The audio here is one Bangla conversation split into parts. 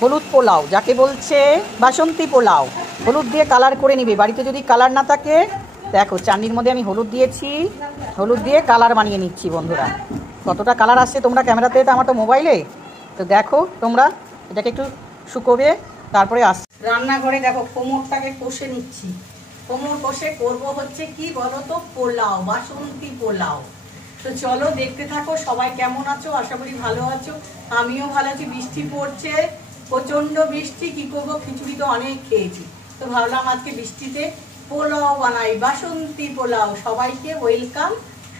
হলুদ পোলাও যাকে বলছে বাসন্তী পোলাও, হলুদ দিয়ে কালার করে নিবে। বাড়িতে যদি কালার না থাকে, দেখো চাটনির মধ্যে আমি হলুদ দিয়েছি, হলুদ দিয়ে কালার বানিয়ে নিচ্ছি। বন্ধুরা কতটা কালার আসছে তোমরা ক্যামেরাতে, এটা আমার তো মোবাইলে, তো দেখো তোমরা এটাকে একটু শুকোবে তারপরে আসছে। রান্নাঘরে দেখো কোমরটাকে কষে নিচ্ছি, কোমর কষে করবো হচ্ছে কি বলো তো, পোলাও, বাসন্তী পোলাও। তো চলো দেখতে থাকো। সবাই কেমন আছো? আশা করি ভালো আছো, আমিও ভালো আছি। বৃষ্টি পড়ছে, প্রচন্ড বৃষ্টি, কি করবো, খিচুড়ি তো অনেক খেয়েছি, তো ভাবলাম আজকে বৃষ্টিতে পোলাও বানাই, বাসন্তী পোলাও। সবাইকে ওয়েলকাম,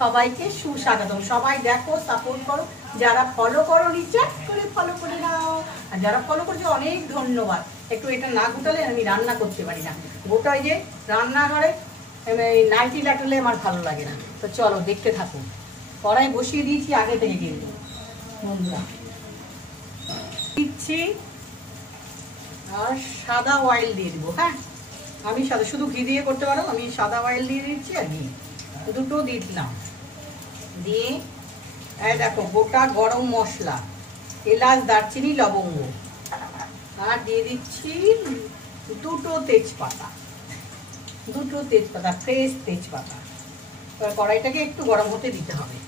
সবাইকে সুস্বাগতম। সবাই দেখো, সাপোর্ট করো। যারা ফলো করো রিচার্জ করে ফলো করে নাও, আর যারা ফলো করছো অনেক ধন্যবাদ। একটু এটা না গোটালে আমি রান্না করতে পারি না। গোটাই যে রান্নাঘরে নাইটি লাটালে আমার ভালো লাগে না। তো চলো দেখতে থাকো। কড়াই বসিয়ে দিয়েছি আগে থেকে, কিন্তু বন্ধুরা দিচ্ছি আর সাদা অয়েল দিয়ে দিব। হ্যাঁ, আমি সাদা, শুধু ঘি দিয়ে করতে পারো, আমি সাদা অয়েল দিয়ে দিচ্ছি আর ঘি দুটো দিয়ে দিলাম। দিয়ে দেখো গোটা গরম মশলা, এলাচ, দারচিনি, লবঙ্গ, আর দিয়ে দিচ্ছি দুটো তেজপাতা, ফ্রেশ তেজপাতা। এবার কড়াইটাকে একটু গরম হতে দিতে হবে।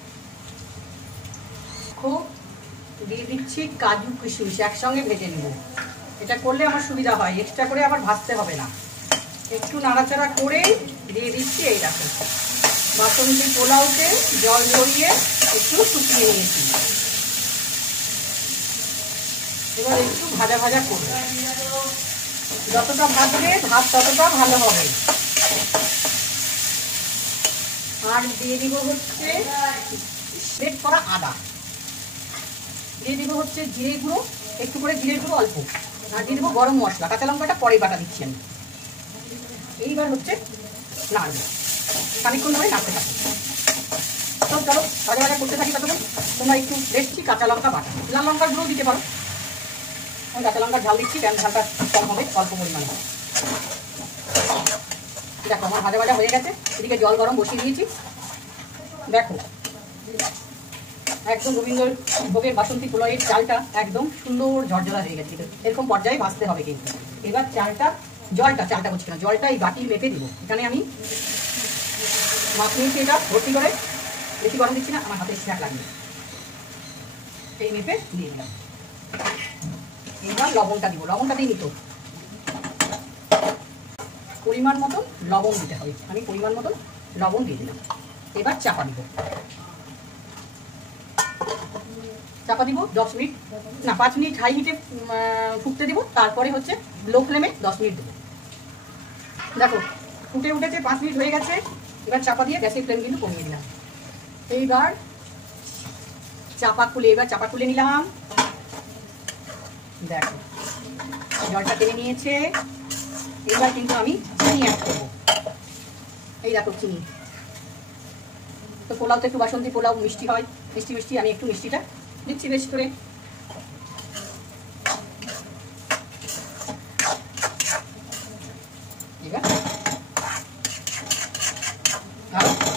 দিয়ে দিচ্ছি কাজু কিশমিশ, একসঙ্গে ভেজে নেব। এটা করলে আমার সুবিধা হয়, এক্সট্রা করে আবার ভাজতে হবে না। একটু নাড়াচাড়া করে দিয়ে দিচ্ছি এই দেখো বাসন্তী পোলাওতে জল ঝরিয়ে একটু শুকিয়ে নিয়েছি। এবার একটু ভাজা ভাজা করবো, যতটা ভাজবে ভাত ততটা ভালো হবে। আর দিয়ে দিব হচ্ছে গ্রেট করা আদা, দিয়ে দিব হচ্ছে জিরে গুঁড়ো, একটু করে জিরে গুঁড়ো অল্প, আর দিয়ে দেবো গরম মশলা। কাঁচা লঙ্কাটা পরে বাটা দিচ্ছি আমি। এইবার হচ্ছে নাড়বো, খানিকক্ষণ ধরে নাড়তে থাকি। তো চলো ভাজা ভাজা করতে থাকি ততক্ষণ। তোমরা একটু দেখছি কাঁচা লঙ্কা বাটা, লাল লঙ্কার গুঁড়ো দিতে পারো। আমি কাঁচা লঙ্কার ঝাল দিচ্ছি, কারণ ঝালটা কম হবে, অল্প পরিমাণে। দেখো আমার ভাজা ভাজা হয়ে গেছে, এদিকে জল গরম বসিয়ে দিয়েছি। দেখো একদম রবীন্দ্র ভোগের বাসন্তী পোলাওয়ের চালটা একদম সুন্দর ঝরঝরা হয়ে গেছে। এরকম পর্যায়ে ভাজতে হবে কিন্তু। এবার চালটা বলছি না, জলটা এই বাটির মেপে দিব। এখানে আমি মাছ নিয়েছি, এটা ভর্তি করে, বেশি গরম দিচ্ছি না, আমার হাতে স্ন্যাক লাগবে। এই মেপে দিয়ে দিলাম। এবার লবণটা দিব, লবণটা দিয়ে নিত পরিমাণ মতো লবণ দিতে হবে। আমি পরিমাণ মতো লবণ দিয়ে দিলাম। এবার চাপা দিব, 10 মিনিট না 5 মিনিট হাই হিটে ফুটতে দিব। তারপরে হচ্ছে লো ফ্লেমে 10 মিনিট দেবো। দেখো ফুটে উঠেছে, 5 মিনিট হয়ে গেছে। এবার চাপা দিয়ে গ্যাসের ফ্লেম কিন্তু কমিয়ে দিলাম। এইবার চাপা খুলে নিলাম। দেখো জলটা টেনে নিয়েছে। এবার কিন্তু আমি চিনি অ্যাড করবো। এই দেখো চিনি, তো পোলাও তো একটু বাসন্তী পোলাও মিষ্টি হয়, মিষ্টি। আমি একটু মিষ্টিটা দিচ্ছি বেশি করে। এবার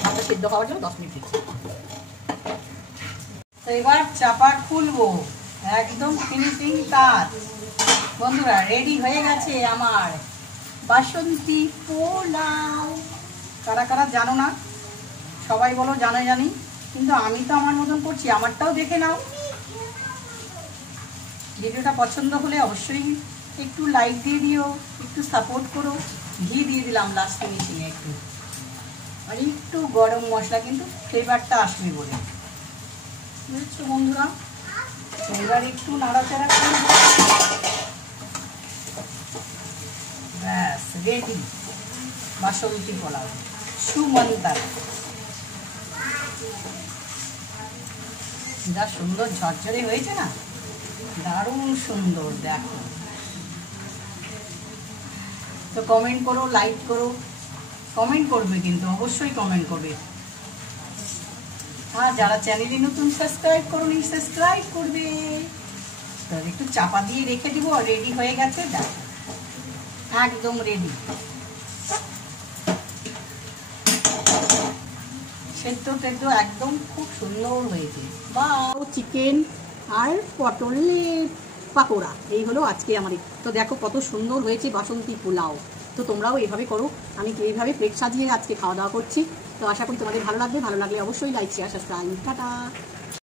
ভাতটা সিদ্ধ হওয়ার জন্য 10 মিনিট দিচ্ছি। তো এবার চাপা খুলবো, একদম ফিনিশিং টাচ। বন্ধুরা রেডি হয়ে গেছে আমার বাসন্তী পোলাও। কারা কারা জানো না সবাই বলো জানি, কিন্তু আমি তো আমার মতন করছি, আমারটাও দেখে নাও। ভিডিওটা পছন্দ হলে অবশ্যই একটু লাইক দিয়ে দিও, একটু সাপোর্ট করো। ঘি দিয়ে দিলাম লাস্ট ফিনিশিংয়ে একটু, আর একটু গরম মশলা, কিন্তু ফ্লেভারটা আসবে বলে, বুঝছো বন্ধুরা। এবার একটু নাড়াচাড়া করবো, ব্যাস রেডি বাসন্তী পোলাও সুমন্তার। যা সুন্দর ঝরঝরে হয়েছে না, দারুণ সুন্দর। দেখো তো কমেন্ট করো, লাইক করো, কমেন্ট করবে কিন্তু অবশ্যই কমেন্ট করবে। আর যারা চ্যানেলে নতুন সাবস্ক্রাইব করোনি সাবস্ক্রাইব করবে। একটু চাপা দিয়ে রেখে দিব, রেডি হয়ে গেছে। দেখো একদম রেডি। সেদ্ধ একদম খুব সুন্দর হয়েছে। বা চিকেন আর পটলের পাকোড়া, এই হলো আজকে আমাদের। তো দেখো কত সুন্দর হয়েছে বাসন্তী পোলাও। তো তোমরাও এইভাবে করো, আমি এইভাবে প্লেট সাজিয়ে আজকে খাওয়া দাওয়া করছি। তো আশা করি তোমাদের ভালো লাগবে, ভালো লাগলে অবশ্যই লাইক শেয়ার সাবস্ক্রাইব। টাটা।